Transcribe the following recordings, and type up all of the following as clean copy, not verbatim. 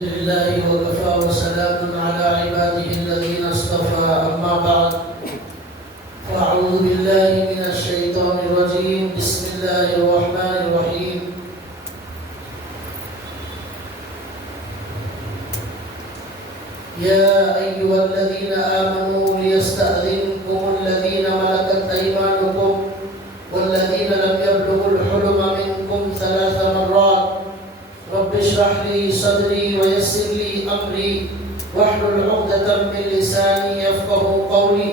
لله وكفى وسلام على عباده الذين اصطفى أما بعد فأعوذ بالله من الشيطان الرجيم بسم الله الرحمن الرحيم يا أيها الذين آمنوا ليستأذنكم الذين ملكت أيمانكم والذين لم يبلغوا الحلم منكم 3 مرات رب اشرح لي صدري ويسر لي أمري واحلل عقدة من لساني يفقهوا قولي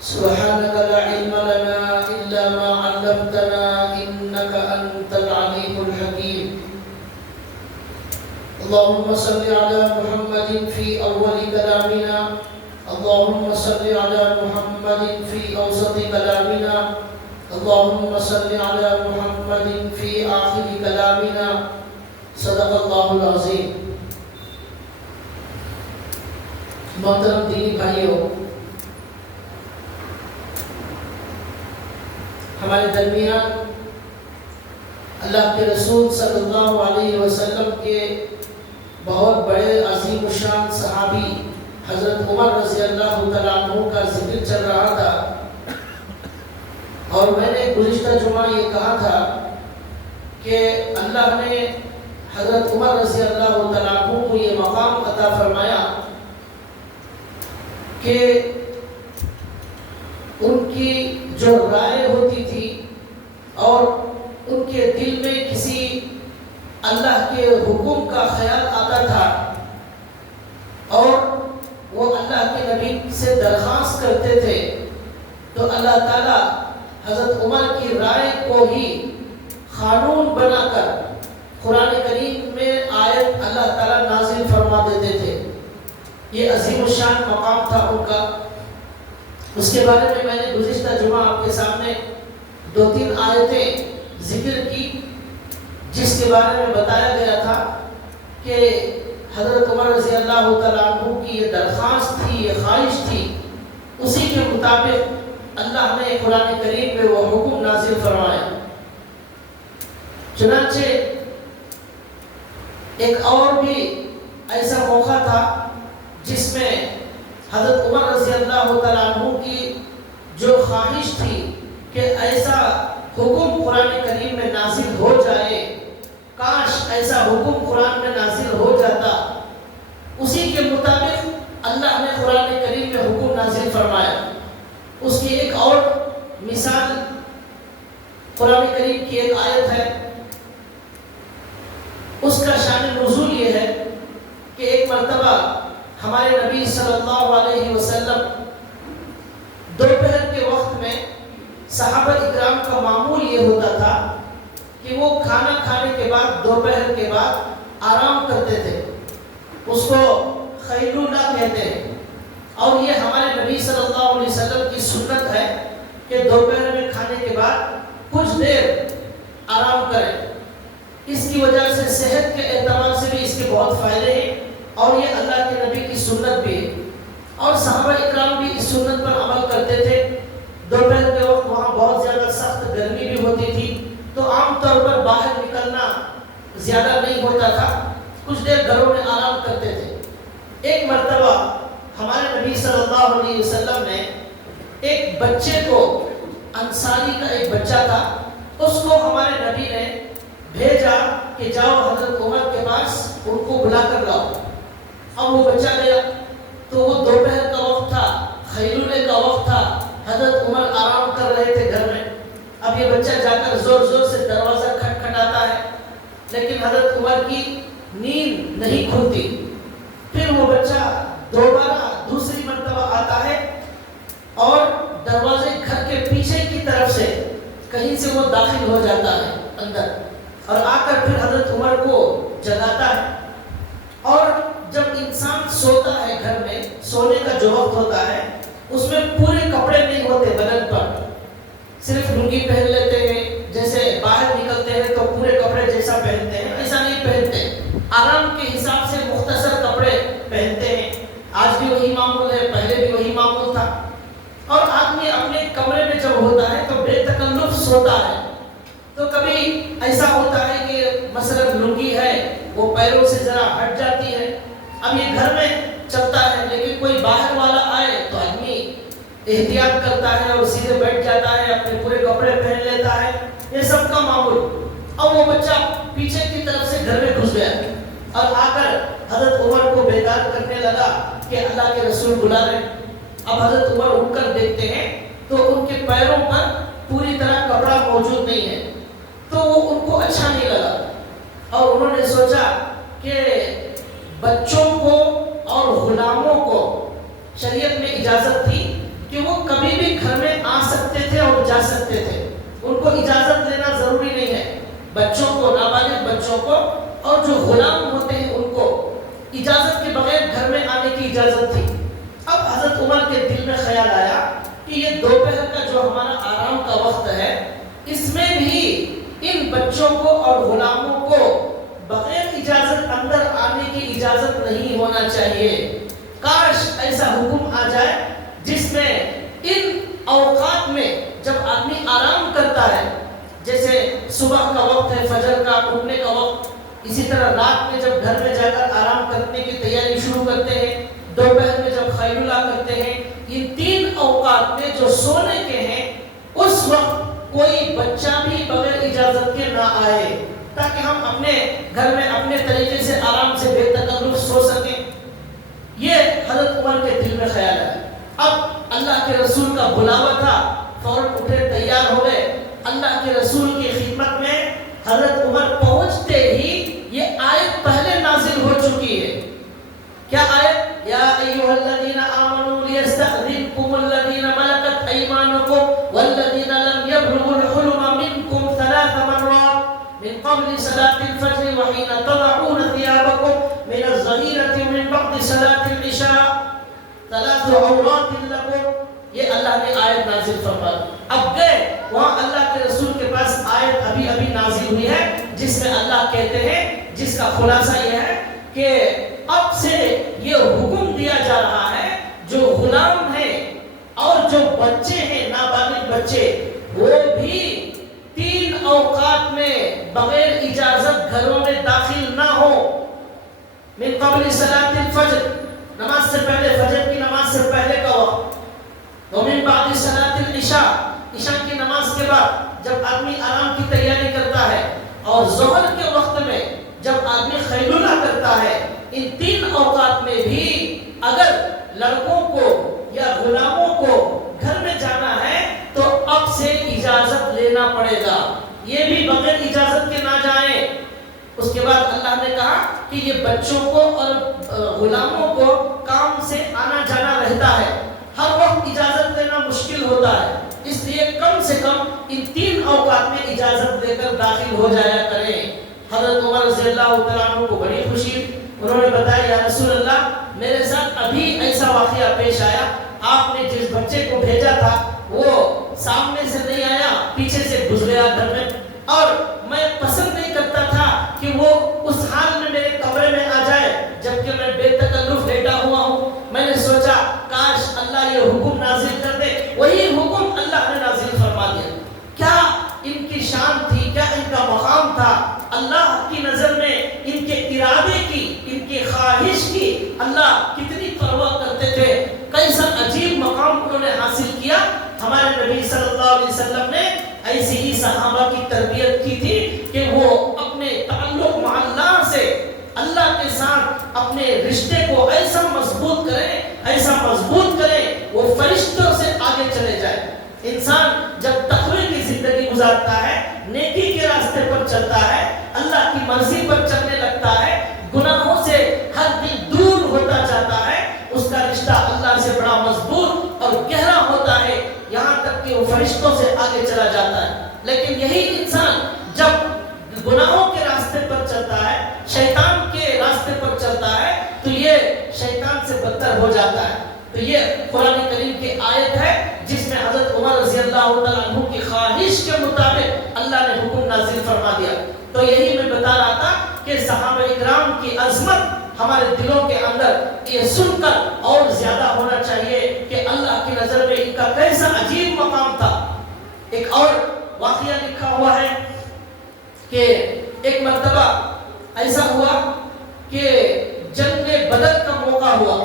سبحانك لا علم لنا إلا ما علمتنا إنك أنت العليم الحكيم اللهم صل على محمد في أول كلامنا اللهم صل على محمد في أوسط كلامنا اللهم صل على محمد في آخر كلامنا صدق اللہ العظیم۔ محترم دینی بھائیوں، ہمارے درمیان اللہ کے رسول صلی اللہ علیہ وسلم کے بہت بڑے عظیم الشان صحابی حضرت عمر رضی اللہ تعالیٰ عنہ کا ذکر چل رہا تھا، اور میں نے گزشتہ جمعہ یہ کہا تھا کہ اللہ نے حضرت عمر رضی اللہ تعالیٰ عنہ کو یہ مقام عطا فرمایا کہ ان کی جو رائے ہوتی تھی اور ان کے دل میں کسی اللہ کے حکم کا خیال آتا تھا اور وہ اللہ کے نبی سے درخواست کرتے تھے تو اللہ تعالیٰ حضرت عمر کی رائے کو ہی قانون بنا کر قرآن کریم میں آیت اللہ تعالیٰ نازل فرما دیتے تھے۔ یہ عظیم الشان مقام تھا ان کا۔ اس کے بارے میں نے گزشتہ جمعہ آپ کے سامنے 2-3 آیتیں ذکر کی، جس کے بارے میں بتایا گیا تھا کہ حضرت عمر رضی اللہ تعالیٰ عنہ کی یہ درخواست تھی، یہ خواہش تھی، اسی کے مطابق اللہ نے قرآن کریم میں وہ حکم نازل فرمایا۔ چنانچہ ایک اور بھی ایسا موقع تھا جس میں حضرت عمر رضی اللہ تعالیٰ عنہ کی جو خواہش تھی کہ ایسا حکم قرآن کریم میں نازل ہو جائے، کاش ایسا حکم قرآن میں نازل ہو جاتا، اسی کے مطابق اللہ نے قرآن کریم میں حکم نازل فرمایا۔ اس کی ایک اور مثال قرآن کریم کی ایک آیت ہے، اس کا شان نزول یہ ہے کہ ایک مرتبہ ہمارے نبی صلی اللہ علیہ وسلم دوپہر کے وقت میں صحابہ اکرام کا معمول یہ ہوتا تھا کہ وہ کھانا کھانے کے بعد دوپہر کے بعد آرام کرتے تھے، اس کو خیلولہ کہتے ہیں، اور یہ ہمارے نبی صلی اللہ علیہ وسلم کی سنت ہے کہ دوپہر میں کھانے کے بعد کچھ دیر آرام کریں۔ اس کی وجہ سے صحت کے اعتبار سے بھی اس کے بہت فائدے ہیں، اور یہ اللہ کے نبی کی سنت بھی ہے، اور صحابہ اکرام بھی اس سنت پر عمل کرتے تھے۔ دوپہر کے وقت وہاں بہت زیادہ سخت گرمی بھی ہوتی تھی، تو عام طور پر باہر نکلنا زیادہ نہیں ہوتا تھا، کچھ دیر گھروں میں آرام کرتے تھے۔ ایک مرتبہ ہمارے نبی صلی اللہ علیہ وسلم نے ایک بچے کو، انصاری کا ایک بچہ تھا، اس کو ہمارے نبی نے بھیجا کہ جاؤ حضرت عمر کے پاس ان کو بلا کر لاؤ۔ اب وہ بچہ گیا تو وہ دوپہر کا وقت تھا، خیلولے کا وقت تھا، حضرت عمر آرام کر رہے تھے گھر میں۔ اب یہ بچہ جا کر زور زور سے دروازہ کھٹکھٹاتا ہے، لیکن حضرت عمر کی نیند نہیں کھلتی۔ پھر وہ بچہ دوبارہ دوسری مرتبہ آتا ہے اور دروازے گھر کے پیچھے کی طرف سے کہیں سے وہ داخل ہو جاتا ہے اندر، اور آ کر پھر حضرت عمر کو جگاتا ہے۔ اور جب انسان سوتا ہے گھر میں، سونے کا جو وقت ہوتا ہے اس میں پورے کپڑے نہیں ہوتے بدن پر، صرف لنگی پہن لیتے ہیں، جیسے باہر نکلتے ہیں تو پورے کپڑے جیسا پہنتے ہیں ایسا نہیں پہنتے، آرام کے حساب سے مختصر کپڑے پہنتے ہیں۔ آج بھی وہی معمول ہے، پہلے بھی وہی معمول تھا۔ اور آدمی اپنے کمرے میں جب ہوتا ہے تو بے تکلف سوتا ہے، تو کبھی ایسا ہوتا ہے کہ مثلا لنگی ہے وہ پیروں سے ذرا ہٹ جاتی اب یہ گھر میں چلتا ہے، لیکن کوئی باہر والا آئے تو آدمی احتیاط کرتا ہے اور سیدھے بیٹھ جاتا ہے، اپنے پورے کپڑے پہن لیتا ہے، یہ سب کا معمول۔ اب وہ بچہ پیچھے کی طرف سے گھر میں گھس گیا اور آ کر حضرت عمر کو بیدار کرنے لگا کہ اللہ کے رسول بلا رہے۔ اب حضرت عمر اٹھ کر دیکھتے ہیں تو ان کے پیروں پر پوری طرح کپڑا موجود نہیں ہے، تو وہ ان کو اچھا نہیں لگا اور انہوں نے سوچا کہ بچوں کو اور غلاموں کو شریعت میں اجازت تھی کہ وہ کبھی بھی گھر میں آ سکتے تھے اور جا سکتے تھے، ان کو اجازت لینا ضروری نہیں ہے۔ بچوں کو، نابالغ بچوں کو اور جو غلام ہوتے ہیں ان کو اجازت کے بغیر گھر میں آنے کی اجازت تھی۔ اب حضرت عمر کے دل میں خیال آیا کہ یہ دوپہر کا جو ہمارا آرام کا وقت ہے، اس میں بھی ان بچوں کو اور غلاموں کو بغیر اجازت اندر آنے کی اجازت نہیں ہونا چاہیے۔ کاش ایسا حکم آ جائے جس میں ان اوقات میں جب آدمی آرام کرتا ہے، جیسے صبح کا وقت ہے، فجر کا، اٹھنے کا وقت، اسی طرح رات میں جب گھر میں جا کر آرام کرنے کی تیاری شروع کرتے ہیں، دوپہر میں جب خیلولہ کرتے ہیں، ان تین اوقات میں جو سونے کے ہیں، اس وقت کوئی بچہ بھی بغیر اجازت کے نہ آئے، تاکہ ہم اپنے گھر میں اپنے طریقے سے آرام سے بے تکلف سو سکیں۔ یہ حضرت عمر کے دل میں خیال ہے۔ اب اللہ کے رسول کا بلاوا تھا، فوراً اٹھے، تیار ہو گئے، اللہ کے رسول کی خدمت میں حضرت عمر پہنچتے ہی یہ آیت پہلے نازل ہو چکی ہے۔ کیا آیت؟ یا ایھا الذین آمنوا لیستأذنکم الذین ملکت ایمانکم والذین لم یبلغوا الحلم منکم ثلاث مرات من قبل صلاة الفجر وحین تضعون ثیابکم من الظہیرة من بعد صلاة العشاء ثلاث عورات لکم۔ یہ اللہ نے آیت نازل فرمائی۔ اب گئے وہاں اللہ کے رسول کے پاس آیت ابھی نازل ہوئی ہے، جس میں اللہ کہتے ہیں، جس کا خلاصہ یہ ہے کہ اب سے یہ حکم دیا جا رہا ہے، جو غلام ہیں اور جو بچے ہیں، نابالغ بچے، وہ بھی 3 اوقات میں بغیر اجازت گھروں میں داخل نہ ہو۔ من قبل صلاۃ الفجر، نماز سے پہلے، فجر کی نماز سے پہلے کا وقت، ومن بعد صلاۃ العشاء، عشاء کی نماز کے بعد جب آدمی آرام کی تیاری کرتا ہے، اور ظہر کے وقت میں جب آدمی خیلولہ کرتا ہے، ان 3 اوقات میں بھی اگر لڑکوں کو یا غلاموں کو گھر میں جانا ہے تو اب سے اجازت لینا پڑے گا، یہ بھی بغیر اجازت کے نہ جائیں۔ اس کے بعد اللہ نے کہا کہ یہ بچوں کو اور غلاموں کو کام سے آنا جانا رہتا ہے، ہر وقت اجازت لینا مشکل ہوتا ہے، اس لیے کم سے کم ان 3 اوقات میں اجازت لے کر داخل ہو جایا کریں۔ حضرت عمر رضی اللہ تعالیٰ عنہ کو بڑی خوشی، انہوں نے بتایا یا رسول اللہ، میرے ساتھ ابھی ایسا واقعہ پیش آیا، آپ نے جس بچے کو بھیجا تھا وہ سامنے سے نہیں آیا، پیچھے سے گھس گیا گھر میں، اور میں پسند نہیں کرتا تھا کہ وہ اس حال میں میرے کمرے میں آ جائے جبکہ میں بے تکلف لیٹا ہوا ہوں۔ میں نے سوچا کاش اللہ یہ حکم نازل کر دے، وہی حکم اللہ نے نازل فرما دیا۔ کیا ان کی شان تھی، کیا ان کا مقام تھا، اللہ کی نظر میں ان کے ارادے کی، ان کی خواہش کی اللہ کتنی پرواہ کرتے تھے، کیسا عجیب مقام انہوں نے حاصل کیا۔ ہمارے نبی صلی اللہ علیہ وسلم نے ایسی ہی صحابہ کی تربیت کی تھی کہ وہ اپنے تعلق مع اللہ سے، اللہ کے ساتھ اپنے رشتے کو ایسا مضبوط کریں وہ فرشتوں سے آگے چلے جائے۔ انسان جب تقوی کی زندگی گزارتا ہے، نیکی کے راستے پر چلتا ہے، اللہ کی مرضی پر چلنے لگتا ہے، گناہوں سے ہر دن دور ہوتا جاتا ہے، اس کا رشتہ اللہ سے بڑا مضبوط اور گہرا ہوتا ہے، یہاں تک کہ وہ فرشتوں سے آگے چلا جاتا ہے۔ لیکن یہی انسان جب گناہوں کے راستے پر چلتا ہے، شیطان کے راستے پر چلتا ہے، تو یہ شیطان سے بدتر ہو جاتا ہے۔ تو یہ قرآن کریم کی آیت ہے جس میں حضرت عمر رضی اللہ تعالیٰ عنہ کی خواہش کے مطابق اللہ نے حکم نازل فرما دیا۔ تو یہی میں بتا رہا تھا کہ صحابہ اکرام کی عظمت ہمارے دلوں کے اندر یہ سن کر اور زیادہ ہونا چاہیے کہ اللہ کی نظر میں ان کا کیسا عجیب مقام تھا۔ ایک اور واقعہ لکھا ہوا ہے کہ ایک مرتبہ ایسا ہوا کہ جنگ بدر کا موقع ہوا.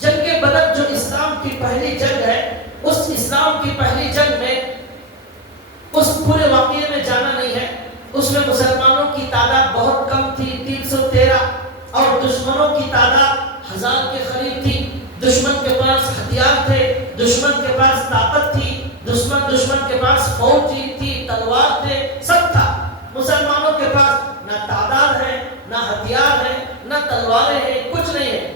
جنگ بدر جو اسلام کی پہلی جنگ ہے، اس اسلام کی پہلی جنگ میں اس پورے واقعے میں جانا نہیں ہے. اس میں مسلمانوں کی تعداد بہت کم تھی، 313، اور دشمنوں کی تعداد 1000 کے قریب تھی. دشمن کے پاس ہتھیار تھے، دشمن کے پاس طاقت تھی، دشمن کے پاس فوج تھی، تلوار تھے، سب تھا. مسلمانوں کے پاس نہ تعداد ہے، نہ ہتھیار ہے، نہ تلواریں ہیں، کچھ نہیں ہے.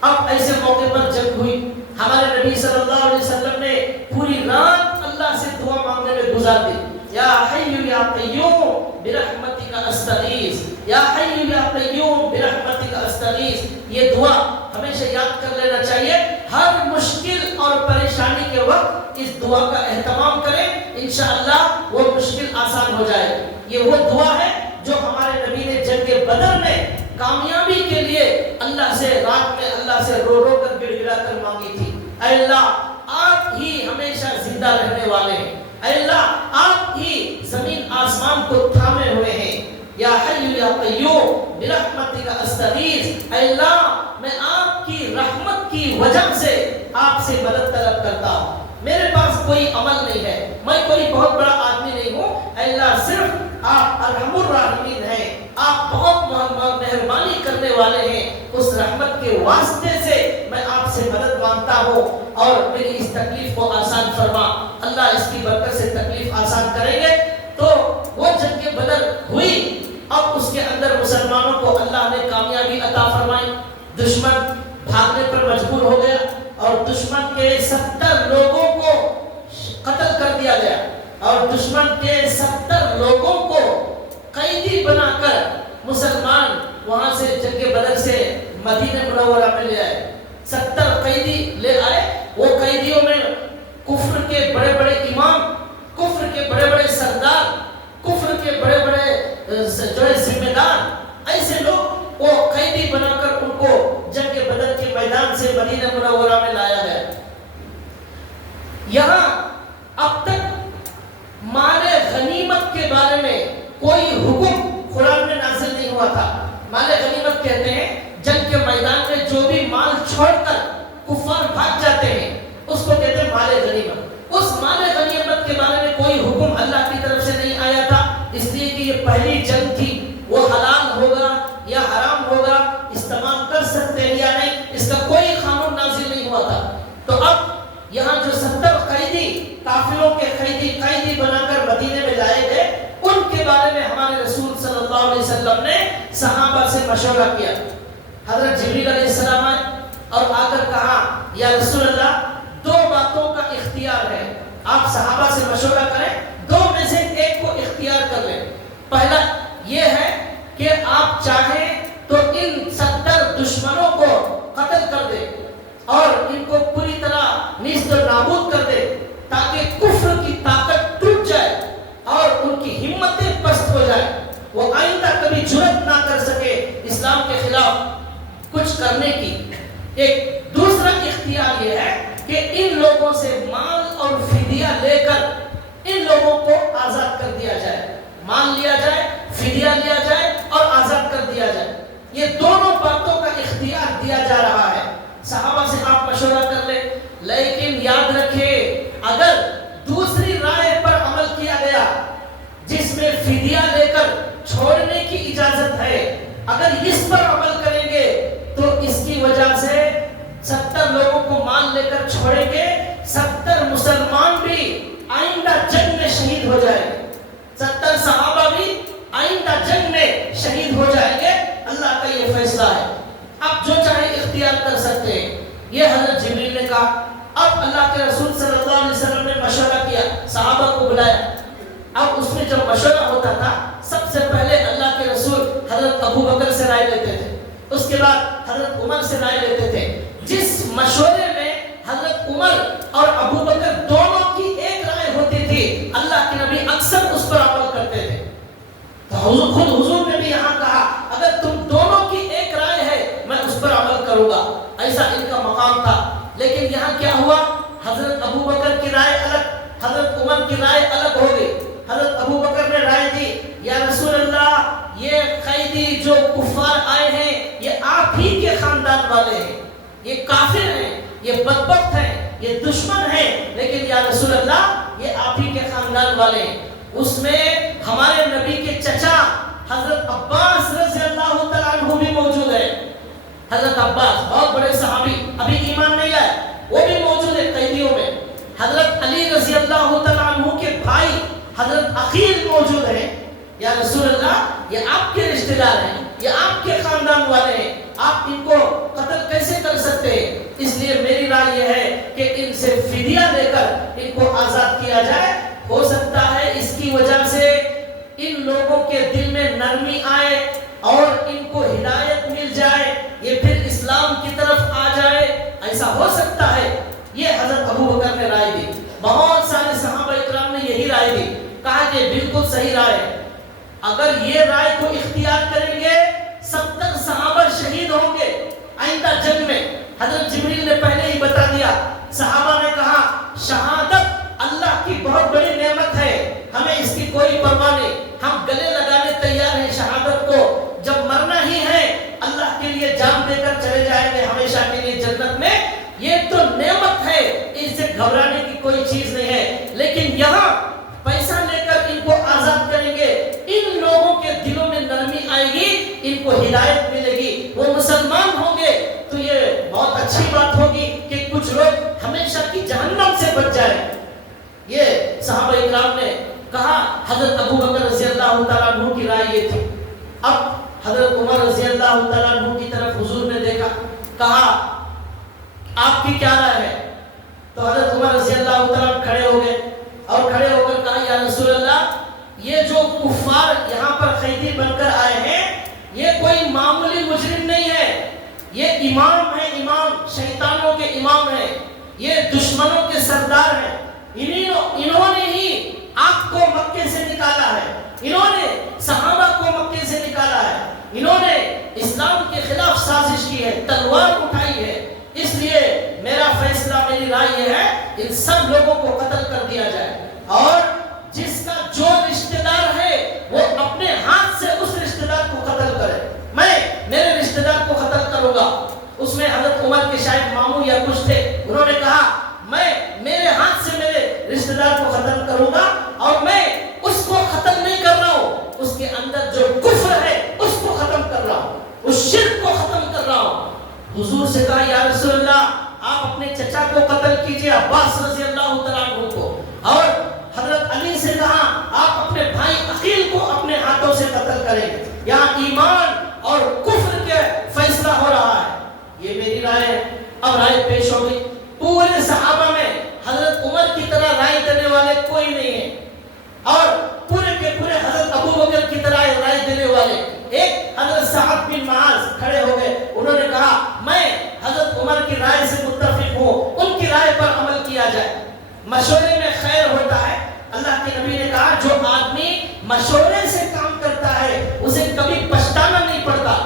اب ایسے موقع پر جنگ ہوئی. ہمارے نبی صلی اللہ علیہ وسلم نے پوری رات اللہ سے دعا مانگنے میں گزار دی. یا حی یا قیوم برحمتک استغیث، یا حی یا قیوم برحمتک استغیث. یہ دعا ہمیشہ یاد کر لینا چاہیے. ہر مشکل اور پریشانی کے وقت اس دعا کا اہتمام کریں، انشاءاللہ وہ مشکل آسان ہو جائے. یہ وہ دعا ہے جو ہمارے نبی نے جنگ بدر میں کامیابی کے لیے اللہ سے رات میں اللہ سے رو رو کر گڑ گڑا کر مانگی تھی. اے اللہ آپ ہی ہمیشہ زندہ رہنے والے ہیں، اے اللہ آپ ہی زمین آسمان کو تھامے ہوئے ہیں. یا حی یا قیوم برحمتک استغیث، اے اللہ میں آپ کی رحمت کی وجہ سے آپ سے مدد طلب کرتا ہوں. میرے پاس کوئی عمل نہیں ہے، میں کوئی بہت بڑا آدمی نہیں ہوں. اے اللہ صرف آپ ارحم الراحمین ہیں، آپ بہت مہربانی کرنے والے ہیں. اس رحمت کے واسطے سے میں آپ سے مدد مانگتا ہوں اور میری اس تکلیف کو آسان فرما. اللہ اس کی برکت سے تکلیف آسان کریں گے. تو وہ جنگ بدر ہوئی. اب اس کے اندر مسلمانوں کو اللہ نے کامیابی عطا فرمائی. دشمن بھاگنے پر مجبور ہو گیا اور دشمن کے 70 لوگوں کو قتل کر دیا گیا اور دشمن کے 70 لوگوں کو قیدی بنا کر مسلمان وہاں سے جنگ بدر سے مدینہ منورہ میں لے آئے. 70 قیدی لے آئے. وہ قیدیوں میں کفر کے بڑے بڑے امام، کفر کے بڑے بڑے سردار، کفر کے بڑے بڑے جو ہے ذمہ دار، ایسے لوگ وہ قیدی بنا کر ان کو جنگ بدر کے میدان سے مدینہ منورہ میں لایا گیا. یہاں اب تک مال غنیمت کے بارے میں کوئی حکم قرآن میں نازل نہیں ہوا تھا. مال غنیمت کہتے ہیں جنگ کے میدان میں جو بھی مال چھوڑ کر کفار بھاگ جاتے ہیں اس کو کہتے ہیں مال غنیمت. اس مال غنیمت کے بارے میں کوئی حکم اللہ کی طرف سے نہیں آیا تھا، اس لیے کہ یہ پہلی جنگ تھی. وہ حلال ہوگا یا حرام ہوگا، استعمال کر سکتے ہیں یا نہیں، اس کا کوئی قانون نازل نہیں ہوا تھا. تو اب یہاں جو 70 قیدی کافروں کے قیدی بنا کر مدینے میں لائے گئے، ان کے بارے میں ہمارے رسول صلی اللہ علیہ وسلم نے صحابہ سے مشورہ کیا. حضرت جبریل علیہ السلام آئے اور آ کر کہا یا رسول اللہ 2 باتوں کا اختیار ہے، آپ صحابہ سے مشورہ کریں، 2 میں سے ایک کو اختیار کر لیں. پہلا یہ ہے کہ آپ چاہیں تو ان 70 دشمنوں کو قتل کر دیں اور ان کو پوری طرح نیست و نابود کر دیں تاکہ کفر کی طاقت ٹوٹ جائے اور ان کی ہمتیں پست ہو جائے، وہ آئندہ کبھی جرأت نہ کر سکے اسلام کے خلاف کچھ کرنے کی. ایک دوسرا اختیار یہ ہے کہ ان لوگوں سے مال اور فدیہ لے کر ان لوگوں کو آزاد کر دیا جائے، مال لیا جائے، فدیہ لیا جائے اور آزاد کر دیا جائے. یہ دونوں باتوں کا اختیار دیا جا رہا ہے. صحابہ سے آپ مشورہ کر لیں، لیکن یاد رکھیں اگر دوسری رائے پر عمل کیا گیا جس میں فدیہ لے کر چھوڑنے کی اجازت ہے، اگر اس پر عمل کریں گے تو اس کی وجہ سے 70 لوگوں کو مال لے کر چھوڑیں گے، 70 مسلمان بھی آئندہ جنگ میں شہید ہو جائیں گے، 70 صحابہ بھی آئندہ جنگ میں شہید ہو جائیں گے. اللہ کا یہ فیصلہ ہے، آپ جو چاہے اختیار کر سکتے ہیں. یہ حضرت جبریل نے کہا. اب اللہ کے رسول صلی اللہ علیہ وسلم نے مشورہ کیا، صحابہ کو بلایا. اب اس میں جب مشورہ ہوتا تھا سب سے پہلے اللہ کے رسول حضرت ابو بکر سے رائے لیتے تھے، اس کے بعد حضرت عمر سے رائے لیتے تھے. جس مشورے میں حضرت عمر اور ابو بکر دونوں کی ایک رائے ہوتی تھی، اللہ کے نبی اکثر اس پر عمل کرتے تھے. تو خود حضور نے بھی یہاں کہا اگر تم دونوں کی ایک رائے ہے میں اس پر عمل کروں گا، ایسا ان کا مقام تھا. لیکن یہاں کیا ہوا، حضرت ابو بکر کی رائے الگ، حضرت عمر کی رائے الگ ہو گئی. حضرت ابو بکر نے رائے دی یا رسول اللہ یہ قیدی جو کفار آئے ہیں یہ آپ ہی خاندان والے ہیں, یہ کافر ہیں, یہ بدبخت ہیں, یہ دشمن ہیں, لیکن یا رسول اللہ یہ آپ ہی کے خاندان والے ہیں. اس میں ہمارے نبی کے چچا حضرت عباس رضی اللہ تعالیٰ عنہ بھی موجود ہے. حضرت عباس بہت بڑے صحابی, ابھی ایمان نہیں لائے, وہ بھی موجود ہے قیدیوں میں. حضرت علی رضی اللہ تعالیٰ عنہ کے بھائی حضرت عقیل موجود ہیں. یا رسول اللہ یہ آپ کے رشتہ دار ہیں, یہ آپ کے خاندان والے ہیں, آپ ان کو قتل کیسے کر سکتے ہیں؟ اس لیے میری رائے یہ ہے کہ ان سے فدیہ لے کر ان کو آزاد کیا جائے. ہو سکتا ہے اس کی وجہ سے ان لوگوں کے دل میں نرمی آئے اور ان کو ہدایت مل جائے, یہ پھر اسلام کی طرف آ جائے, ایسا ہو سکتا ہے. یہ حضرت ابو بکر نے رائے دی, بہت سارے صحابہ اکرام نے یہی رائے دی, کہا کہ بالکل صحیح رائے. اگر یہ رائے کو اختیار کریں گے 70 صحابہ شہید ہوں گے آئندہ جنگ میں. حضرت جبریل نے پہلے ہی بتا دیا, صحابہ نے کہا شہادت اللہ کی بہت بڑی نعمت ہے, ہمیں اس کی کوئی پرواہ نہیں, ہم گلے لگانے تیار ہیں شہادت کو, جب مرنا ہی ہے اللہ کے لیے جان دے کر چلے جائیں گے ہمیشہ کے لیے جنت میں. یہ تو نعمت ہے, اس سے گھبرانے کی کوئی چیز نہیں ہے. لیکن یہاں پیسہ لے کر ان کو آزاد کریں گے, ان لوگوں کے دلوں میں نرمی آئے گی, ان کو ہدایت ملے گی, وہ مسلمان ہوں گے, تو یہ بہت اچھی بات ہوگی کہ کچھ لوگ ہمیشہ کی جہنم سے بچ جائیں. یہ صحابہ اکرام نے کہا. حضرت ابو بکر رضی اللہ تعالیٰ عنہ کی رائے یہ تھی. اب حضرت عمر رضی اللہ تعالیٰ عنہ کی طرف حضور نے دیکھا, کہا آپ کی کیا رائے ہے؟ تو حضرت عمر رضی اللہ تعالیٰ عنہ کھڑے ہو گئے اور کھڑے ہو کر کہا, یا رسول اللہ یہ جو کفار یہاں پر قیدی بن کر آئے ہیں یہ کوئی معمولی مجرم نہیں ہے, یہ امام ہے, امام شیطانوں کے امام ہیں, یہ دشمنوں کے سردار ہیں, انہوں نے ہی آپ کو مکے سے نکالا ہے, انہوں نے صحابہ کو مکے سے نکالا ہے, انہوں نے اسلام کے خلاف سازش کی ہے, تلوار اٹھائی ہے. اس لیے میرا فیصلہ, میری رائے یہ ہے ان سب لوگوں کو قتل کر دیا جائے, اور جس کا جو رشتہ دار ہے وہ اپنے ہاتھ سے اس رشتہ دار کو قتل کرے. میں میرے رشتہ دار کو قتل کروں گا. اس میں حضرت عمر کے شاید ماموں یا کچھ تھے, انہوں نے کہا میں میرے ہاتھ سے میرے رشتہ دار کو قتل کروں گا, اور میں اس کو قتل نہیں کر رہا ہوں, اس کے اندر جو کفر ہے اس کو ختم کر رہا ہوں, اس شرک کو ختم کر رہا ہوں. حضور سے کہا یا رسول اللہ آپ اپنے چچا کو قتل کیجئے, عباس رضی اللہ تعالیٰ عنہ کو, اور حضرت علی سے کہا آپ اپنے بھائی عقیل کو اپنے ہاتھوں سے قتل کریں. یہاں ایمان اور کفر کے فیصلہ ہو رہا ہے. یہ میری رائے ہے. اب رائے پیش ہو گئی. پورے صحابہ میں حضرت عمر کی طرح رائے دینے والے کوئی نہیں ہے, اور پورے کے پورے حضرت ابو بکر کی طرح رائے دینے والے. ایک حضرت سعد بن معاذ کھڑے ہو گئے, انہوں نے کہا میں حضرت عمر کی رائے سے متفق ہوں, ان کی رائے پر عمل کیا جائے. مشورے میں خیر ہوتا ہے. اللہ کے نبی نے کہا جو آدمی مشورے سے کام کرتا ہے اسے کبھی پچھتانا نہیں پڑتا.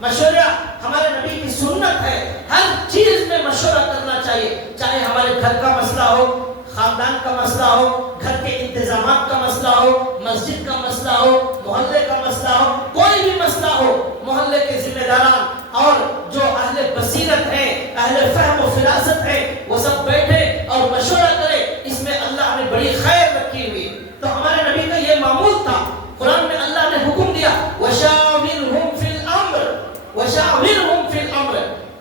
مشورہ ہمارے نبی کی سنت ہے, ہر چیز میں مشورہ کرنا چاہیے, چاہے ہمارے گھر کا مسئلہ ہو, خاندان کا مسئلہ ہو, گھر کے انتظامات کا مسئلہ ہو, مسجد کا مسئلہ ہو, محلے کا مسئلہ ہو, کوئی بھی مسئلہ ہو, محلے کے ذمہ داران اور جو اہل بصیرت ہیں, اہل فہم و فراست ہیں, وہ سب بیٹھے اور مشورہ کرے. اس میں اللہ نے بڑی خیر رکھی ہوئی. تو ہمارے نبی کا یہ معمول تھا. قرآن میں اللہ نے حکم دیا وَشَاوِرْهُمْ فِي الْأَمْرِ وَشَاوِرْهُمْ فِي الْأَمْرِ.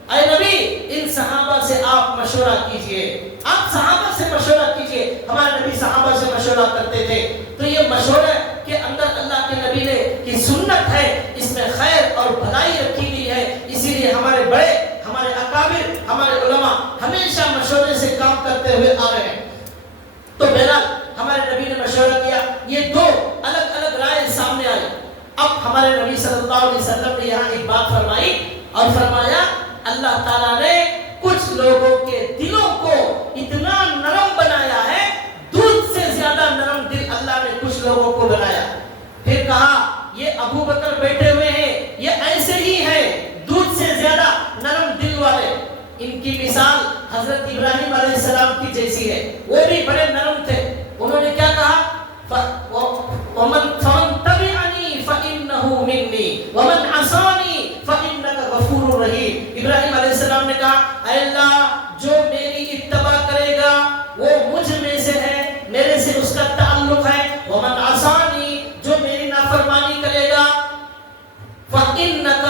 اے نبی ان صحابہ سے آپ مشورہ کیجئے, آپ صحابہ سے مشورہ کیجئے. ہمارے نبی صحابہ سے مشورہ کرتے تھے. تو یہ مشورہ کے اندر اللہ کے نبی نے کی سنت ہے, اس میں خیر اور بھلائی رکھی گئی ہے. اسی لیے ہمارے بڑے, ہمارے اکابر, ہمارے علماء ہمیشہ مشورے سے کام کرتے ہوئے آ رہے ہیں. تو بہرحال ہمارے نبی نے مشورہ کیا, یہ دو الگ الگ رائے سامنے آئی. اب ہمارے نبی صلی اللہ علیہ وسلم نے یہاں ایک بات فرمائی اور فرمایا اللہ تعالیٰ نے کچھ لوگوں کے دلوں کو اتنا نرم بنایا ہے, دودھ سے زیادہ نرم دل اللہ نے کچھ لوگوں کو بنایا. پھر کہا یہ ابو بکر بیٹھے ہوئے ہیں, یہ ایسے ہی ہیں دودھ سے زیادہ نرم دل والے. ان کی مثال حضرت ابراہیم علیہ السلام کی جیسی ہے, وہ بھی بڑے نرم تھے. انہوں نے کیا کہا وَمَنْ تَبِعَنِي فَإِنَّهُ مِنِّي وَمَنْ عَصَانِي فَإِنَّكَ غَفُورٌ رَحِيمٌ. ابراہیم علیہ کہا اے اللہ جو میری اتباع کرے گا وہ مجھ میں سے ہے، میرے سے اس کا تعلق ہے، ومن عصانی جو میری نافرمانی کرے گا فإنک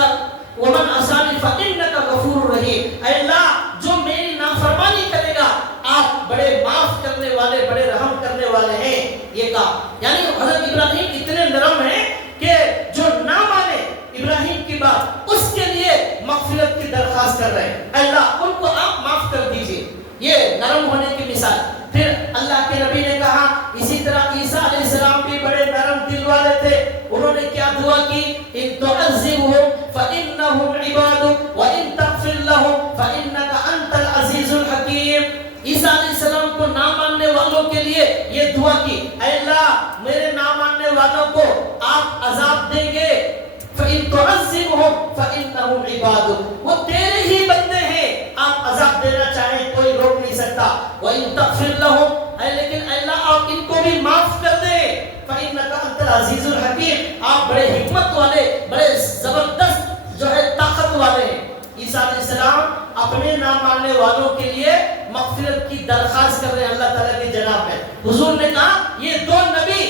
ومن عصانی فإنک غفور رحیم، اے اللہ جو میری نافرمانی کرے گا آپ بڑے معاف کرنے والے، بڑے رحم کرنے والے ہیں۔ یہ کہا یعنی حضرت ابراہیم اتنے نرم ہیں کہ جو نہ مانے ابراہیم کی بات اس کے لیے مغفرت کی درخواست کر رہے ہیں، اے اللہ ان کو آپ معاف کر دیجئے، یہ نرم ہونے کی مثال۔ پھر اللہ کے نبی نے کہا اسی طرح عیسیٰ علیہ السلام بھی بڑے نرم دل والے تھے، انہوں نے کیا دعا کی، ان تعذبهم فإنهم عبادك وإن تغفر لهم فإنك أنت العزيز الحكيم۔ عیسیٰ علیہ السلام کو نہ ماننے والوں کے لیے یہ دعا کی، اے اللہ میرے نہ ماننے والوں کو آپ عذاب دیں گے، فإن تعذبهم فإنهم عبادك، وہ تیرے ہی بندے ہیں، آپ عذاب دینا چاہیں کوئی روک نہیں سکتا، وإن تغفر لهم، لیکن اے اللہ آپ ان کو بھی معاف کر دیں، فإنك أنت العزيز الحكيم، آپ بڑے حکمت والے، بڑے زبردست جو ہے طاقت والے ہیں۔ عیسیٰ علیہ السلام اپنے نہ ماننے والوں کے لیے مغفرت کی درخواست کر رہے ہیں اللہ تعالیٰ کی جناب میں۔ حضور نے کہا یہ دو نبی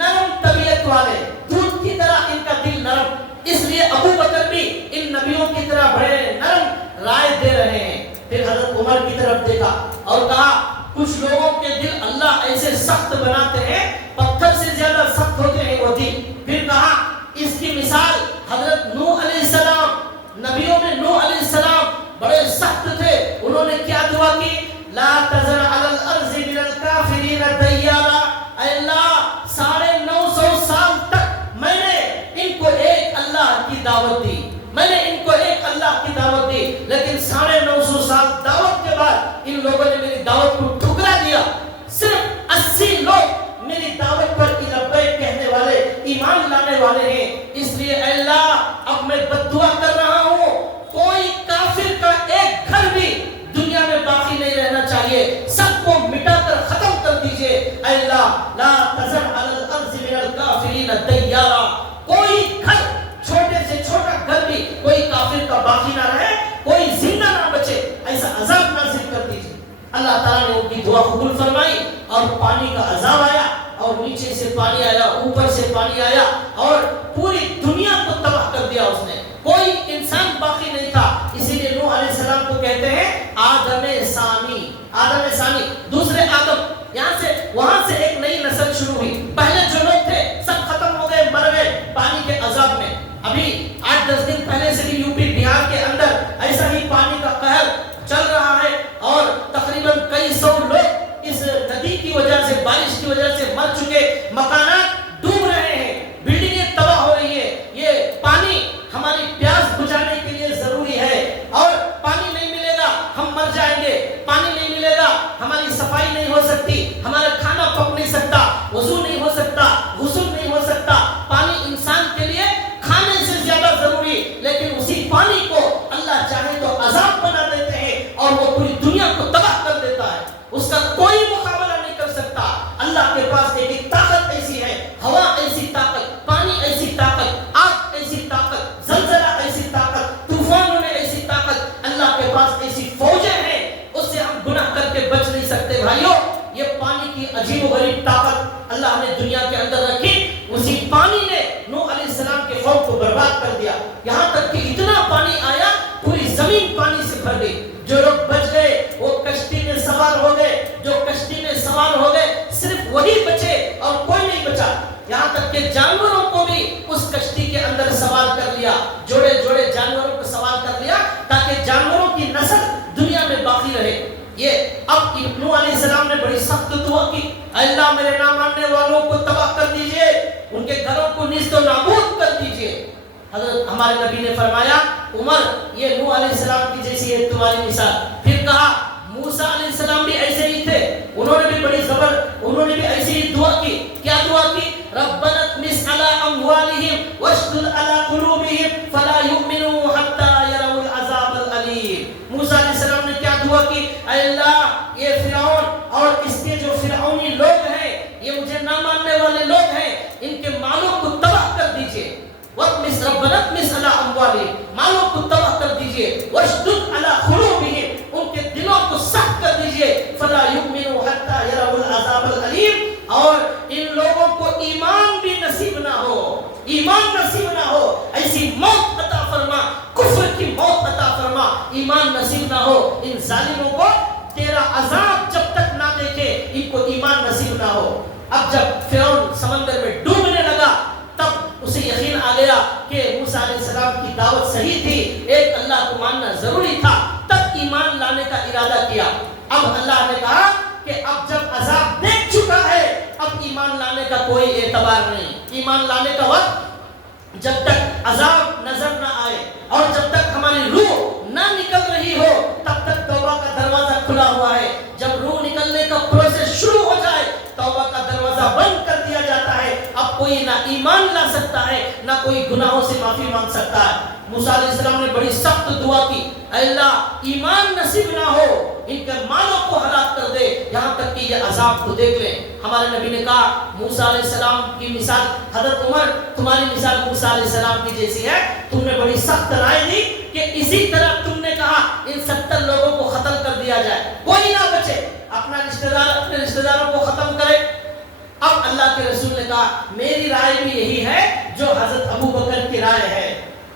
نرم طبیعت والے، دودھ کی طرح ان کا دل نرم، اس لیے ابو بکر بھی ان نبیوں کی طرح بڑے نرم رائے دے رہے ہیں۔ پھر حضرت عمر کی طرف دیکھا اور کہا کچھ لوگوں کے دل اللہ ایسے سخت بناتے ہیں، پتھر سے زیادہ سخت ہوتے ہیں وہ دل۔ پھر کہا اس کی مثال حضرت نوح علیہ السلام، نبیوں میں نوح علیہ السلام بڑے سخت تھے، انہوں نے کیا دعا کی، لا تذر علی الارض من الکافرین دیارا، اے اللہ 950 سال تک میں نے ان کو ایک اللہ کی دعوت دی، میں نے ان کو ایک اللہ کی دعوت دی، لیکن 950 سال دعوت کے بعد ان لوگوں نے میری دعوت کو ٹھکرا دیا، صرف 80 لوگ میری دعوت پر لبیک کہنے والے، ایمان لانے والے ہیں، اس لیے اے اللہ اب میں بد دعا کر رہا ہوں، کوئی کافر کا ایک گھر بھی دنیا میں باقی نہیں رہنا چاہیے، سب کو مٹا کر ختم کر دیجئے، اے اللہ لا تذر علی الارض من الکافرین دیارا، کوئی گھر چھوٹے سے چھوٹا گھر بھی کوئی کافر کا باقی نہ رہے، کوئی زندہ نہ بچے، ایسا عذاب نازل کر دیجئے۔ اللہ تعالیٰ نے ان کی دعا قبول فرمائی اور پانی کا عذاب آیا، اور نیچے سے پانی آیا، اوپر سے پانی آیا، اور پوری دنیا کو تباہ کر دیا اس نے، کوئی انسان باقی نہیں تھا۔ اسی لیے نوح علیہ السلام کو کہتے ہیں آدم ثانی، آدم ثانی، دوسرے آدم، یہاں سے وہاں سے ایک نئی نسل شروع ہوئی، پہلے جو لوگ تھے سب ختم ہو گئے، مر گئے پانی کے عذاب میں۔ ابھی 8-10 دن پہلے سے بھی یوپی بہار کے اندر ایسا ہی پانی کا قہر چل رہا ہے، اور تقریباً کئی سو لوگ اس ندی کی وجہ سے، بارش کی وجہ سے مر چکے، مکانات ڈوب رہے ہیں، بلڈنگیں تباہ ہو رہی ہیں۔ یہ پانی ہماری پیاس بجھانے کے لیے ضروری ہے، اور پانی نہیں ملے گا ہم مر جائیں گے، پانی نہیں ملے گا ہماری صفائی نہیں ہو سکتی، ہمارا کھانا پک نہیں سکتا، وضو نہیں ہو سکتا، غسل نہیں ہو سکتا۔ پانی انسان کے لیے کھانے سے زیادہ ضروری، لیکن اسی پانی کو اللہ چاہے تو عذاب بنا دیتے ہیں اور وہ پوری دنیا کو تباہ کر دیتا ہے، اس کا کوئی مقابلہ نہیں کر سکتا۔ اللہ کے پاس ایک طاقت ایسی ہے، ہوا ایسی طاقت، پانی ایسی طاقت، آگ ایسی طاقت، زلزلہ ایسی طاقت، طوفانوں میں ایسی طاقت، اللہ کے پاس ایسی فوجیں ہیں، اس سے ہم گناہ کر کے بچ نہیں سکتے۔ بھائیوں یہ پانی کی عجیب و غریب طاقت اللہ نے دنیا کے اندر رکھی، اسی پانی نے نوح علیہ السلام کے قوم کو برباد کر دیا، یہاں تک کہ اتنا پانی آیا پوری زمین پانی سے بھر گئی۔ جو لوگ بچ گئے وہ کشتی میں سوار ہو گئے، جو کشتی میں سوار ہو گئے صرف وہی بچے اور کوئی نہیں بچا، یہاں تک کہ جانوروں کو بھی اس کشتی کے اندر سوار کر لیا، جوڑے جوڑے جانوروں کو سوار کر لیا تاکہ جانوروں کی نسل دنیا میں باقی رہے۔ یہ اب نوح علیہ السلام نے بڑی سخت دعا کی، اے اللہ میرے نہ ماننے والوں کو تباہ کر دیجئے، ان کے گھروں کو نیست و نابود کر دیجئے۔ حضرت ہمارے نبی نے فرمایا عمر یہ نوح علیہ السلام کی جیسی ہے تمہاری مثال۔ پھر کہا موسیٰ علیہ السلام بھی ایسے ہی تھے، انہوں نے بھی ایسی ہی دعا کی۔ کیا دعا کی؟ ربنا اطمس علی اموالہم واشدد علی قلوبہم فلا یؤمنوا حتی یروا العذاب العلیم۔ موسیٰ علیہ السلام نے کیا دعا کی؟ اے اللہ یہ فرعون اور اس کے جو فرعونی لوگ ہیں، یہ مجھے نہ ماننے والے لوگ ہیں، ان کے مالوں کو تباہ کر دیجئے۔ ربنا اطمس علی اموالہم، مالوں کو تباہ کر دیجئے، واشدد علی قلوبہم، گناہوں کو سخت کر دیجئے فلا یؤمنوا حتی یروا العذاب الالیم، اور ان لوگوں کو ایمان بھی نصیب نہ ہو، ایمان نصیب نہ ہو، ایسی موت عطا فرما، کفر کی موت عطا فرما، ایمان نصیب نہ ہو، ان ظالموں کو تیرا عذاب جب تک نہ دیکھے ان کو ایمان نصیب نہ ہو۔ اب جب فرعون سمندر میں ڈوبنے لگا تب اسے یقین آ گیا کہ موسیٰ علیہ السلام کی دعوت صحیح تھی، ایک اللہ کو ماننا ضروری تھا، تب ایمان لانے کا ارادہ کیا۔ اب اللہ نے کہا کہ اب جب عذاب دیکھ چکا ہے اب ایمان لانے کا کوئی اعتبار نہیں، ایمان لانے کا وقت جب تک عذاب نظر نہ آئے اور جب تک ہماری روح نہ نکل رہی ہو تب تک توبہ کا دروازہ کھلا ہوا ہے، جب روح نکلنے کا پروسیس شروع ہو جائے توبہ کا دروازہ بند کر دیا جاتا ہے، اب کوئی نہ ایمان لا سکتا ہے نہ کوئی گناہوں سے معافی مانگ سکتا ہے۔ موسیٰ علیہ السلام نے بڑی سخت دعا کی، اے اللہ ایمان نصیب نہ ہو، ان کے مالوں کو ہلاک کر دے یہاں تک کہ یہ عذاب کو دیکھ لیں۔ ہمارے نبی نے کہا موسیٰ علیہ السلام کی مثال، حضرت عمر تمہاری مثال موسیٰ علیہ السلام کی جیسی ہے، تم نے بڑی سخت رائے دی کہ اسی طرح تم نے کہا ان 70 لوگوں کو ختم کر دیا جائے، کوئی نہ بچے، اپنا رشتہ دار اپنے رشتہ داروں کو ختم کرے۔ اب اللہ کے رسول نے کہا میری رائے بھی یہی ہے جو حضرت ابو بکر کی رائے ہے،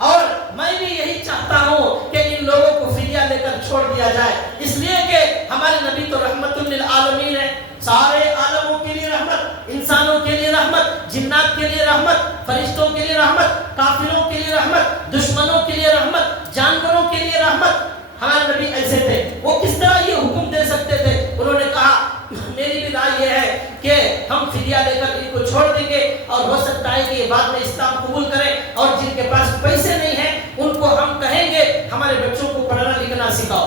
اور میں بھی یہی چاہتا ہوں کہ ان لوگوں کو فدیہ لے کر چھوڑ دیا جائے، اس لیے کہ ہمارے نبی تو رحمت للعالمین ہے، سارے عالموں کے لیے رحمت، انسانوں کے لیے رحمت، جنات کے لیے رحمت، فرشتوں کے لیے رحمت، کافروں کے لیے رحمت، دشمنوں کے لیے رحمت، جانوروں کے لیے رحمت۔ ہمارے نبی ایسے تھے، وہ کس طرح یہ حکم دے سکتے تھے؟ انہوں نے کہا میری بھی رائے یہ ہے کہ ہم فدیہ لے کر ان کو چھوڑ دیں گے، اور ہو سکتا ہے کہ یہ بعد میں اسلام قبول کریں، اور جن کے پاس پیسے نہیں ہیں ان کو ہم کہیں گے ہمارے بچوں کو پڑھنا لکھنا سکھاؤ،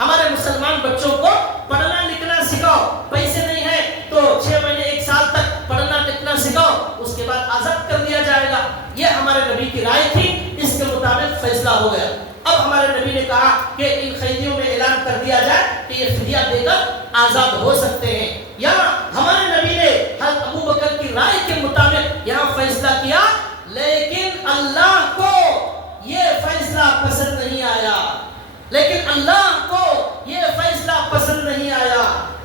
ہمارے مسلمان بچوں کو پڑھنا لکھنا سکھاؤ، پیسے نہیں ہیں تو 6 مہینے 1 سال تک پڑھنا لکھنا سکھاؤ، اس کے بعد آزاد کر دیا جائے گا۔ یہ ہمارے نبی کی رائے تھی، اس کے مطابق فیصلہ ہو گیا۔ اب ہمارے نبی نے کہا کہ ان قیدیوں میں اعلان کر دیا جائے کہ یہ فدیہ دے کر آزاد ہو سکتے ہیں۔ یہاں ہمارے نبی نے حضرت ابو بکر کی رائے کے مطابق یہاں فیصلہ کیا، لیکن اللہ کو یہ فیصلہ پسند نہیں آیا، لیکن اللہ کو یہ فیصلہ پسند نہیں آیا۔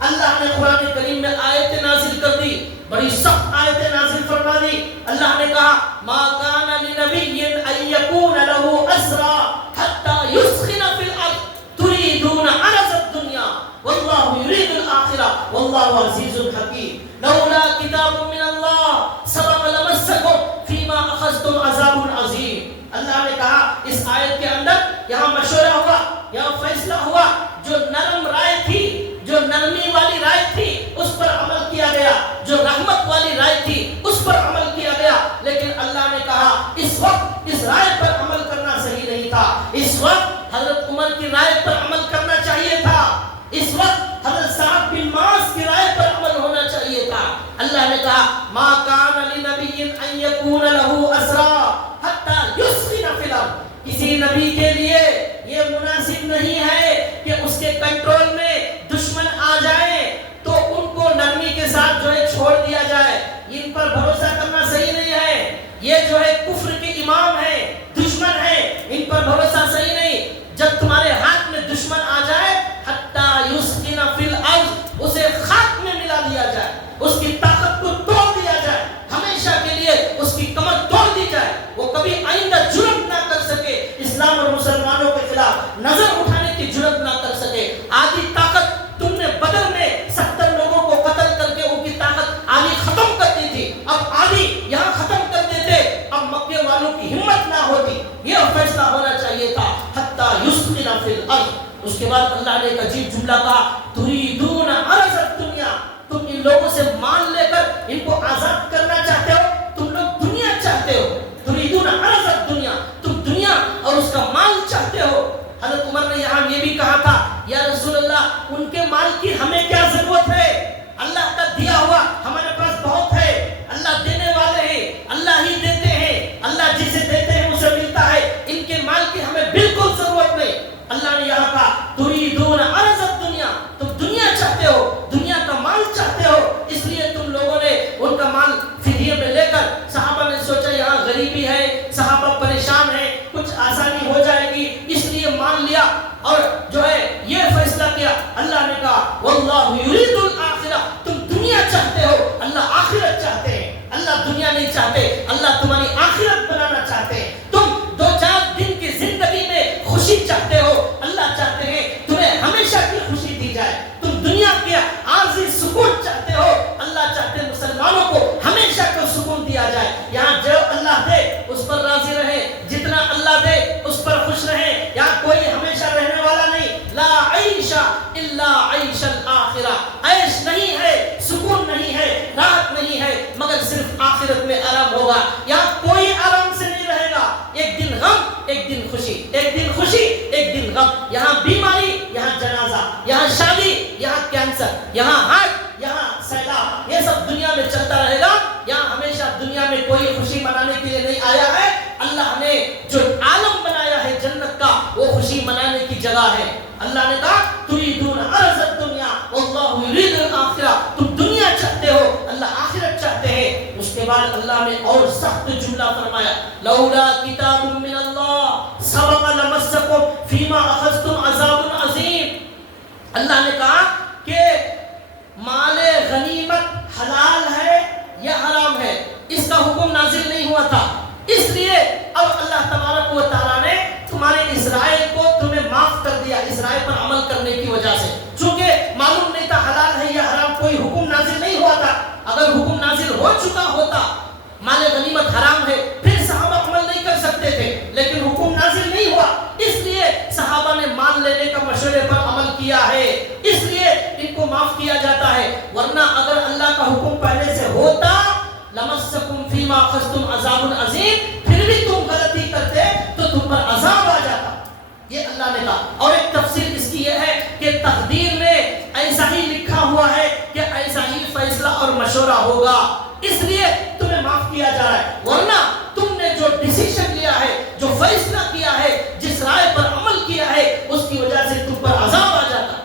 اللہ نے قرآن کریم میں آیت نازل کر دی، بڑی سخت آیت نازل فرما دی۔ اللہ نے کہا ما کان لنبی ان یکون له اسرا حتی یسخن فی الارض تریدون عرض الدنیا واللہ یرید الآخرہ واللہ عزیز حکیم لولا کتاب من اللہ سبق لمسکم فیما اخذتم عذاب عظیم۔ اللہ نے کہا اس آیت کے اندر یہاں مشورہ ہوا، یہاں فیصلہ ہوا، جو نرم رائے تھی، جو نرمی والی رائے تھی اس پر عمل کیا گیا، جو رحمت والی رائے تھی اس پر عمل کیا گیا، لیکن اللہ نے کہا اس وقت اس رائے پر عمل کرنا صحیح نہیں تھا، اس وقت حضرت عمر کی رائے پر عمل کرنا چاہیے تھا، اس وقت حضرت سعد بن معاذ کی رائے پر عمل ہونا چاہیے تھا۔ اللہ نے کہا ما کان لنبی ان یکون له اسرا حتی یسخن فی الارض، کسی نبی کے لیے یہ مناسب نہیں ہے کہ اس کے کنٹرول میں دشمن آ جائے تو ان کو نرمی کے ساتھ جو ہے چھوڑ دیا جائے، ان پر بھروسہ کرنا صحیح نہیں ہے، یہ جو ہے کفر کے امام ہیں، دشمن ہیں، ان پر بھروسہ صحیح نہیں۔ جب تمہارے ہاتھ میں دشمن آ جائے حتی یسخن فی الارض، اسے خاک میں ملا دیا جائے، اس کی طاقت کو توڑ دیا جائے، ہمیشہ کے لیے اس کی کمر توڑ دی جائے، وہ کبھی آئندہ جرأت نہ کر سکے اسلام اور مسلمانوں کے خلاف نظر اٹھانے کی جرأت نہ کر سکے۔ آدھی طاقت تم نے بدر میں 70 لوگوں کو قتل کر کے ان کی طاقت آدھی ختم کر دی تھی، اب آدھی یہاں ختم کر دیتے، اب مکے والوں کی ہمت نہ ہوتی، یہ فیصلہ ہونا چاہیے تھا حتی یسخن فی الارض۔ اس کے بعد اللہ نے ایک عجیب جملہ کہا تریدون عرض الدنیا، تم ان لوگوں سے مال لے کر ان کو آزاد کرنا چاہتے ہو، تم لوگ دنیا چاہتے ہو، تریدون عرض الدنیا، تم دنیا اور اس کا مال چاہتے ہو۔ حضرت عمر نے یہاں یہ بھی کہا تھا یا رسول اللہ ان کے مال کی ہمیں کیا ضرورت ہے، اللہ کا دیا ہوا ہمارے پاس بہت ہے، اللہ دینے والے ہیں، اللہ ہی دیتے ہیں، اللہ جسے دیتے ہیں اسے ملتا ہے، ان کے مال کی ہمیں بالکل ضرورت نہیں۔ اللہ نے یہاں کہا تریدون عرض الدنیا، تم دنیا چاہتے ہو، دنیا کا مال چاہتے ہو، اس لیے تم لوگوں نے ان کا مال فدیے میں لے کر، صحابہ نے سوچا یہاں غریبی ہے، صحابہ پریشان ہیں، کچھ آسانی ہو جائے گی، اس لیے مان لیا اور جو ہے یہ فیصلہ کیا۔ خوشی چاہتے ہو، اللہ چاہتے ہیں تمہیں ہمیشہ کی خوشی دی جائے. تم دنیا کے عارضی سکون چاہتے ہو، اللہ چاہتے ہیں مسلمانوں کو ہمیشہ کو سکون دیا جائے. یہاں جو اللہ دے اس پر راضی رہے، جتنا اللہ دے اس پر خوش رہے. یہاں کوئی ہمیشہ رہنے والا نہیں. لا عیش الا عیش الآخرہ. عیش نہیں ہے، سکون نہیں ہے، راحت نہیں ہے، مگر صرف آخرت میں آرام ہوگا. یہاں کوئی آرام سے نہیں رہے گا. ایک دن غم، ایک دن خوشی، ایک دن خوشی، ایک دن غم. یہاں بیماری، یہاں جنازہ، یہاں شادی، یہاں کینسر، یہاں ہارٹ، یہاں سیلاب، یہ سب دنیا میں چلتا رہے گا. یہاں ہمیشہ دنیا میں کوئی خوشی منانے کے لیے نہیں آیا ہے. اللہ نے جو عالم بنایا ہے جنت کا، وہ خوشی منانے کی جگہ ہے. اللہ نے کہا تریدون عرض الدنیا واللہ یرید الآخرہ. تم دنیا چاہتے ہو، اللہ آخرت چاہتے ہیں. اس کے بعد اللہ نے اور سخت جملہ فرمایا، لولا کتاب من اللہ سبق لمسکم فیما اخذتم عذاب عظیم. اللہ نے کہا کہ مال غنیمت حلال ہے یا حرام ہے، اس کا حکم نازل نہیں ہوا تھا. اس لیے اب اللہ تبارک و تعالیٰ نے تمہارے اسرائیل کو تمہیں معاف کر دیا اسرائیل پر عمل کرنے کی وجہ سے. چونکہ معلوم نہیں تھا حلال ہے یا حرام، کوئی حکم نازل نہیں ہوا تھا. اگر حکم نازل ہو چکا ہوتا مال غنیمت حرام ہے، پھر صحابہ عمل نہیں کر سکتے تھے. لیکن حکم نازل نہیں ہوا، اس لیے صحابہ نے مال لینے کا مشورے پر عمل کیا ہے، اس لیے ان کو معاف کیا جاتا ہے. ورنہ اگر اللہ کا حکم پہلے سے ہوتا لمسکم فیما اخذتم عذاب عظیم، پھر بھی تم غلطی کرتے تو تم پر عذاب آ جاتا. یہ اللہ نے کہا. اور ایک تفسیر اس کی یہ ہے کہ تقدیر میں ایسا ہی لکھا ہوا ہے کہ ایسا ہی فیصلہ اور مشورہ ہوگا، اس لیے تمہیں معاف کیا جا رہا ہے. ورنہ تم نے جو ڈیسیژن لیا ہے، جو فیصلہ کیا ہے، جس رائے پر عمل کیا ہے، اس کی وجہ سے تم پر عذاب آ جاتا.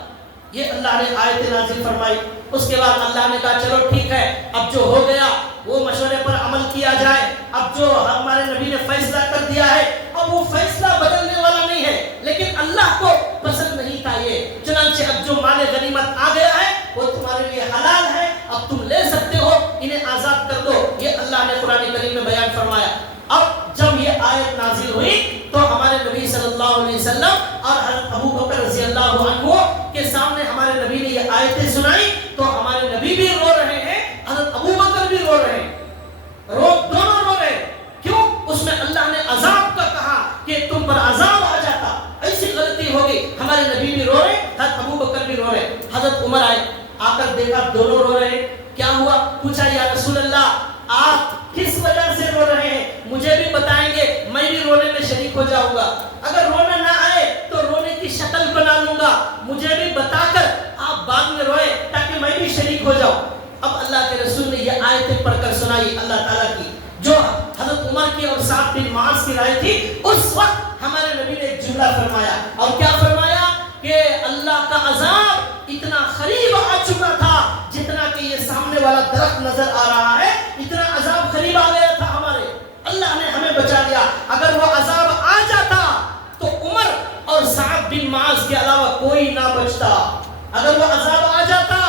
یہ اللہ نے آیت نازل فرمائی. اس کے بعد اللہ نے کہا چلو ٹھیک ہے، اب جو ہو گیا وہ مشورے پر عمل کیا جائے. اب جو ہمارے نبی نے فیصلہ کر دیا ہے، اب وہ فیصلہ بدلنے والا نہیں ہے. لیکن اللہ کو پسند نہیں تھا یہ. چنانچہ اب جو مال غنیمت آ گیا ہے وہ تمہارے لیے حلال ہے، اب تم لے سکتے ہو، انہیں آزاد کر دو. یہ اللہ نے قرآن کریم میں بیان فرمایا. اب جب یہ آیت نازل ہوئی تو ہمارے نبی صلی اللہ علیہ وسلم اور حضرت ابو بکر رضی اللہ عنہ کے سامنے ہمارے نبی نے یہ آیتیں سنائی تو ہمارے نبی بھی رو رہے ہیں، حضرت ابو بکر بھی رو رہے ہیں، دونوں رو رہے ہیں. کیوں؟ اس میں اللہ نے عذاب کا کہا کہ تم پر عذاب آ جاتا، ایسی غلطی ہوگی. ہمارے نبی بھی رو رہے، حضرت ابو بکر بھی رو رہے. حضرت عمر آئے، آ کر دیکھا دونوں رو رہے. کیا ہوا؟ پوچھا یا رسول اللہ آپ کس وجہ سے رو رہے ہیں؟ مجھے بھی بتائیں گے، میں بھی رونے میں شریک ہو جاؤں گا. اگر رونا نہ آئے تو رونے کی شکل بنا لوں گا، مجھے بھی بتا کر آپ بعد میں روئے تاکہ میں بھی شریک ہو جاؤں. اب اللہ کے رسول نے یہ آیتیں پڑھ کر سنائی اللہ تعالیٰ کی، جو حضرت عمر کی اور سعد بن معاذ کی رائے تھی. اس وقت ہمارے نبی نے ایک جملہ فرمایا. اور کیا فرمایا؟ کہ اللہ کا عذاب اتنا قریب آ چکا تھا، جتنا کہ یہ سامنے والا درخت نظر آ رہا ہے، اتنا عذاب قریب آ گیا تھا ہمارے. اللہ نے ہمیں بچا لیا. اگر وہ عذاب آ جاتا تو عمر اور سعد بن معاذ کے علاوہ کوئی نہ بچتا. اگر وہ عذاب آ جاتا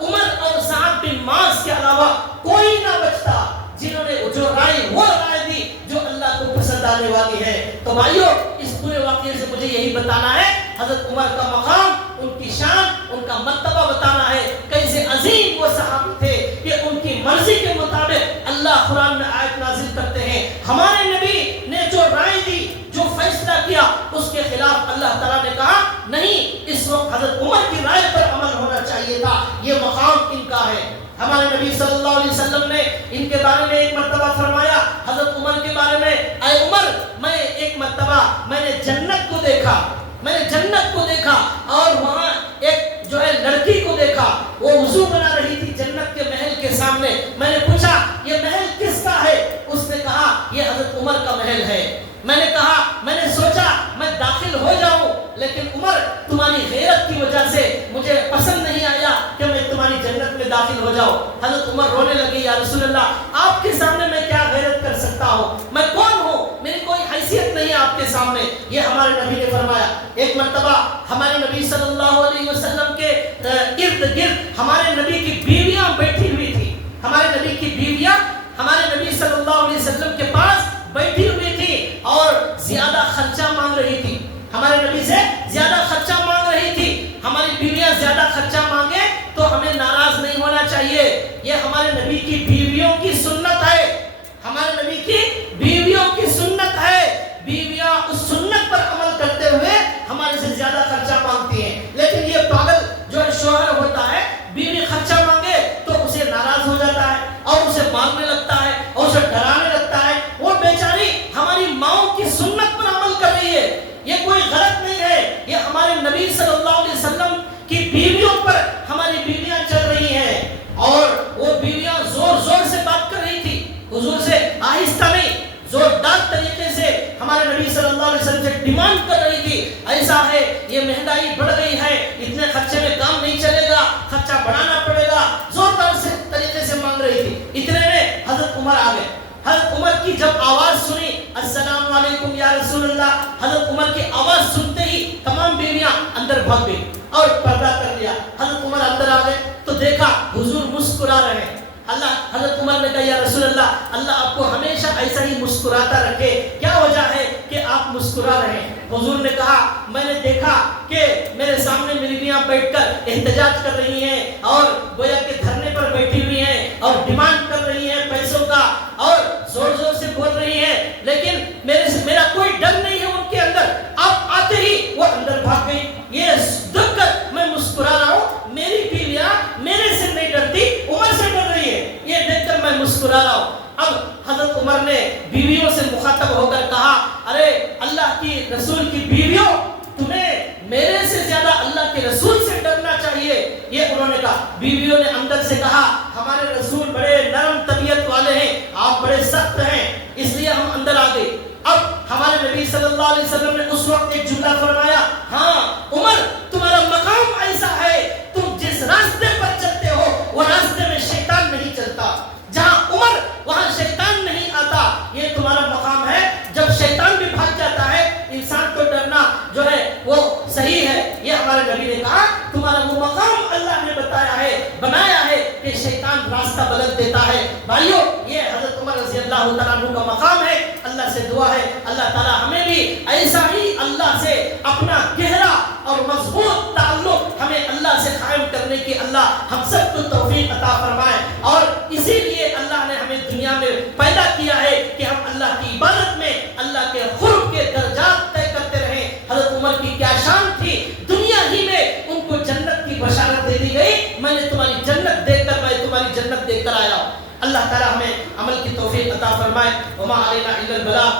عمر اور سعد بن معاذ کے علاوہ کوئی نہ بچتا. جنہوں نے جو رائے وہ رائے دی جو اللہ کو پسند آنے والی ہے. تو بھائیو اس پورے واقعے سے مجھے یہی بتانا ہے، حضرت عمر کا مقام، ان کی شان، ان کا مرتبہ بتانا ہے. کیسے عظیم وہ صحابی تھے کہ ان کی مرضی کے مطابق اللہ قرآن میں آیت نازل کرتے ہیں. ہمارے نبی نے جو رائے دی، جو فیصلہ کیا، اس کے خلاف اللہ تعالیٰ نے کہا نہیں، اس وقت حضرت عمر کی رائے پر عمل ہونا چاہیے تھا. یہ مقام ان کا ہے. ہمارے نبی صلی اللہ علیہ وسلم نے ان کے بارے میں ایک مرتبہ فرمایا، حضرت عمر کے بارے میں، اے عمر میں ایک مرتبہ میں نے جنت کو دیکھا، میں نے جنت کو دیکھا اور وہاں ایک جو ہے لڑکی کو دیکھا، وہ وضو بنا رہی تھی جنت کے محل کے سامنے. میں نے پوچھا یہ محل کس کا ہے؟ اس نے کہا یہ حضرت عمر کا محل ہے. میں نے کہا، میں نے سوچا میں داخل ہو جاؤں، لیکن عمر تمہاری غیرت کی وجہ سے مجھے پسند نہیں آیا کہ میں تمہاری جنت میں داخل ہو جاؤں. حضرت عمر رونے لگے، یا رسول اللہ آپ کے سامنے میں کیا غیرت کر سکتا ہوں؟ میں کون ہوں؟ میری کوئی حیثیت نہیں ہے آپ کے سامنے. یہ ہمارے نبی نے فرمایا. ایک مرتبہ ہمارے نبی صلی اللہ علیہ وسلم کے ارد گرد ہمارے نبی کی بیویاں بیٹھی ہوئی تھی. ہمارے نبی کی بیویاں ہمارے نبی صلی اللہ علیہ وسلم کے پاس بیٹھی ہوئی تھی اور زیادہ خرچہ مانگ رہی تھی. ہمارے نبی سے زیادہ خرچہ مانگ رہی تھی. ہماری بیویاں زیادہ خرچہ مانگے تو ہمیں ناراض نہیں ہونا چاہیے. یہ ہمارے نبی کی بیویوں کی سنت ہے. ہمارے نبی کی بیویوں کی سنت ہے. بیویاں اس سنت پر عمل کرتے ہوئے ہمارے سے زیادہ خرچہ مانگتی ہیں. لیکن یہ پاگل جو شوہر ہوتا ہے, بیوی خرچہ مانگے تو اسے ناراض ہو جاتا ہے اور اسے مانگنے لگتا ہے اور اسے ڈرانے لگتا ہے. وہ بیچاری ہماری ماؤں کی سنت پر عمل کر رہی ہے. یہ کوئی غلط نہیں ہے. یہ ہمارے نبی صلی اللہ علیہ وسلم کی بیویوں پر ہماری بیویاں چل رہی ہیں. اور وہ بیویاں زور زور سے بات کر رہی تھی, حضور سے آہستہ نہیں, زوردار طریقے سے ہمارے نبی صلی اللہ علیہ وسلم سے ڈیمانڈ کر رہی تھی. ایسا ہے, یہ مہنگائی بڑھ گئی ہے, اتنے خرچے میں کام نہیں چلے گا, خرچہ بڑھانا پڑے گا. زوردار سے طریقے سے مانگ رہی تھی. اتنے میں حضرت عمر آ گئے. حضرت عمر کی جب آواز سنی, السلام علیکم یا رسول اللہ, حضرت عمر کی آواز سنتے ہی تمام بیویاں اندر بھاگ گئی اور پردہ کر لیا. حضرت عمر اندر آ گئے تو دیکھا حضور مسکرا رہے ہیں. حضرت عمر نے کہا یا رسول اللہ, اللہ آپ کو ہمیشہ ایسا ہی مسکراتا رکھے, کیا وجہ ہے کہ آپ مسکرا رہے ہیں؟ حضور نے کہا میں نے دیکھا کہ میرے سامنے میری بیویاں بیٹھ کر احتجاج کر رہی ہیں اور گویا کے دھرنے پر بیٹھی ہوئی ہیں اور ڈیمانڈ کر رہی ہیں پیسوں کا اور زور زور سے بول رہی ہیں, لیکن میرا کوئی ڈر نہیں ہے ان کے اندر. آپ آتے ہی وہ اندر بھاگ گئی. یہ دیکھ کر میں مسکرا رہا ہوں, میری بیویاں میرے سے نہیں ڈرتی, عمر سے ڈر رہی ہے, یہ دیکھ کر میں مسکرا رہا ہوں. اب حضرت عمر نے بیویوں سے مخاطب ہو کر کہا ارے اللہ کی رسول کی بیویوں, تمہیں میرے سے زیادہ اللہ کے رسول سے ڈرنا چاہیے. یہ انہوں نے کہا. بیویوں نے اندر سے کہا ہمارے رسول بڑے نرم طبیعت والے ہیں, آپ بڑے سخت ہیں, اس لیے ہم اندر آ گئے. اب ہمارے نبی صلی اللہ علیہ وسلم نے اس وقت ایک جملہ فرمایا, ہاں عمر تمہارا مقام ایسا ہے, تم جس راستے پر چلتے ہو وہ راستے میں شیطان نہیں چلتا. جہاں عمر وہاں شیطان نہیں آتا. یہ تمہارا مقام ہے. جب شیطان بھی بھاگ جاتا ہے انسان کو ڈرنا جو ہے وہ صحیح ہے. یہ ہمارے نبی نے کہا تمہارا وہ مقام اللہ نے بتایا ہے, بنایا ہے کہ شیطان راستہ بدل دیتا ہے. بھائیو یہ حضرت عمر رضی اللہ تعالیٰ عنہ کا مقام ہے. اللہ سے دعا ہے اللہ تعالیٰ ہمیں بھی ایسا ہی اللہ سے اپنا گہرا اور مضبوط تعلق ہمیں اللہ سے قائم کرنے کی اللہ ہم سب کو توفیق عطا فرمائے. اور اسی لیے اللہ نے ہمیں دنیا میں پیدا کیا ہے کہ ہم اللہ کی عبادت میں اللہ کے قرب کے درجات طے کرتے رہیں. حضرت عمر کی کیا شان تھی, دنیا ہی میں ان کو جنت کی بشارت دے دی گئی, میں نے تمہاری جنت دیکھ کر میں تمہاری جنت دیکھ کر آیا ہوں. اللہ تعالیٰ ہمیں عمل کی توفیق عطا فرمائے. وما علینا الا البلاغ.